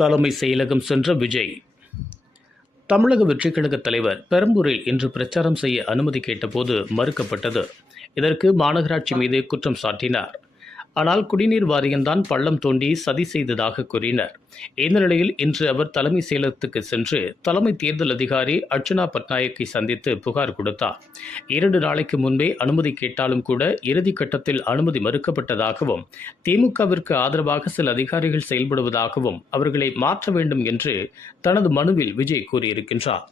தலைமை செயலகம் சென்ற விஜய். தமிழக வெற்றிக் கழக தலைவர் பெரம்பூரில் இன்று பிரச்சாரம் செய்ய அனுமதி கேட்டபோது மறுக்கப்பட்டது. இதற்கு மாநகராட்சி மீது குற்றம் சாட்டினார். ஆனால் குடிநீர் வாரியம்தான் பள்ளம் தோண்டி சதி செய்ததாக கூறினார். இந்த நிலையில் இன்று அவர் தலைமை செயலகத்துக்கு சென்று தலைமை தேர்தல் அதிகாரி அர்ச்சனா பட்நாயக்கை சந்தித்து புகார் கொடுத்தார். 2 நாளைக்கு முன்பே அனுமதி கேட்டாலும் கூட இறுதி கட்டத்தில் அனுமதி மறுக்கப்பட்டதாகவும், திமுகவிற்கு ஆதரவாக சில அதிகாரிகள் செயல்படுவதாகவும் அவர்களை மாற்ற வேண்டும் என்று தனது மனுவில் விஜய் கூறியிருக்கின்றார்.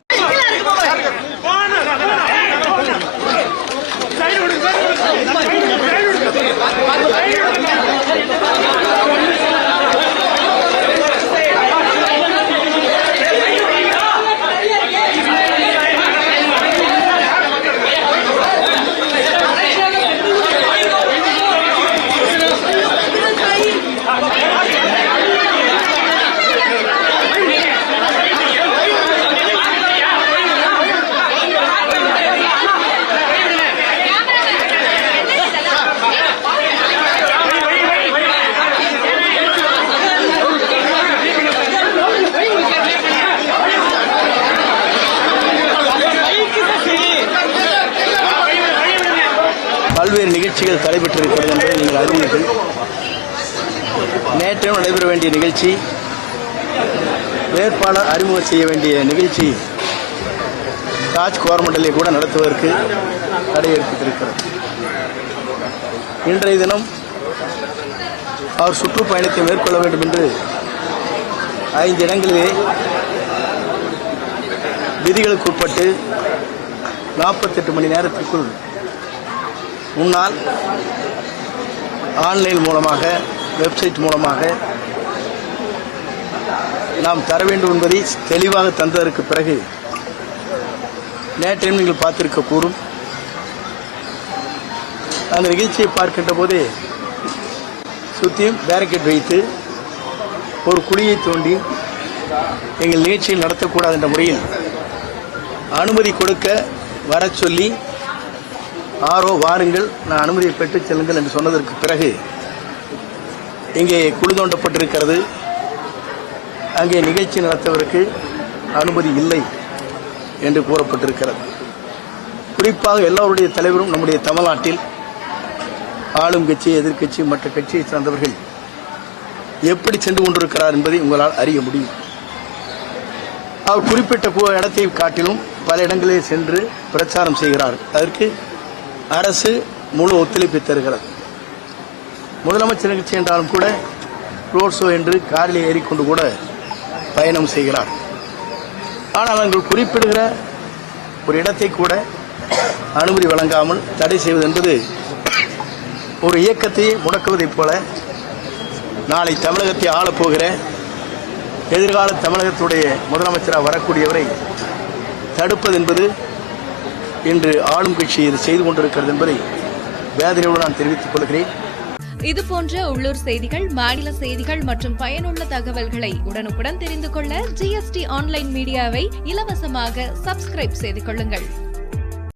பல்வேறு நிகழ்ச்சிகள் நடைபெற்றிருக்கிறது என்பதை நீங்கள் அறிவீர்கள். நேற்று நடைபெற வேண்டிய நிகழ்ச்சி, வேட்பாளர் அறிமுகம் செய்ய வேண்டிய நிகழ்ச்சி ராஜ் கோரமண்டலை கூட நடத்துவதற்கு தடை ஏற்பட்டிருக்கிறது. இன்றைய தினம் அவர் சுற்றுப்பயணத்தை மேற்கொள்ள வேண்டும் என்று 5 இடங்களிலே விதிகளுக்கு உட்பட்டு 48 மணி நேரத்திற்குள் முன்னால் ஆன்லைன் மூலமாக, வெப்சைட் மூலமாக நாம் தர வேண்டும் என்பதை தெளிவாக தந்ததற்கு பிறகு நேற்றையும் நீங்கள் பார்த்திருக்கக்கூடும். அந்த நிகழ்ச்சியை பார்க்கின்ற போதே சுற்றியும் பேரிகேட் வைத்து ஒரு குழியை தோண்டி எங்கள் நிகழ்ச்சியை நடத்தக்கூடாது என்ற முறையில் அனுமதி கொடுக்க வர சொல்லி, வாருங்கள், நான் அனுமதியை பெற்றுச் செல்லுங்கள் என்று சொன்னதற்கு பிறகு இங்கே குழி தோண்டப்பட்டிருக்கிறது. அங்கே நிகழ்ச்சி நடத்துவதற்கு அனுமதி இல்லை என்று கூறப்பட்டிருக்கிறது. குறிப்பாக எல்லோருடைய தலைவரும் நம்முடைய தமிழ்நாட்டில் ஆளும் கட்சி, எதிர்கட்சி, மற்ற கட்சியை சார்ந்தவர்கள் எப்படி சென்று கொண்டிருக்கிறார் என்பதை உங்களால் அறிய முடியும். அவர் குறிப்பிட்ட இடத்தை காட்டிலும் பல இடங்களில் சென்று பிரச்சாரம் செய்கிறார். அதற்கு அரசு முழு ஒத்துழைப்பை தருகிறது. முதலமைச்சர் நிகழ்ச்சி என்றாலும் கூட ரோட் ஷோ என்று காரில் ஏறிக்கொண்டு கூட பயணம் செய்கிறார். ஆனால் அவர்கள் குறிப்பிடுகிற ஒரு இடத்தை கூட அனுமதி வழங்காமல் தடை செய்வது என்பது ஒரு இயக்கத்தையே முடக்குவதைப் போல, நாளை தமிழகத்தை ஆளப்போகிற எதிர்கால தமிழகத்துடைய முதலமைச்சராக வரக்கூடியவரை தடுப்பது என்பது இன்று ஆளும் கட்சி இது செய்து கொண்டிருக்கிறது என்பதை வேதனையோடு நான் தெரிவித்துக் கொள்கிறேன். இதுபோன்ற உள்ளூர் செய்திகள், மாநில செய்திகள் மற்றும் பயனுள்ள தகவல்களை உடனுக்குடன் தெரிந்து கொள்ள GST ஆன்லைன் மீடியாவை இலவசமாக சப்ஸ்கிரைப் செய்து கொள்ளுங்கள்.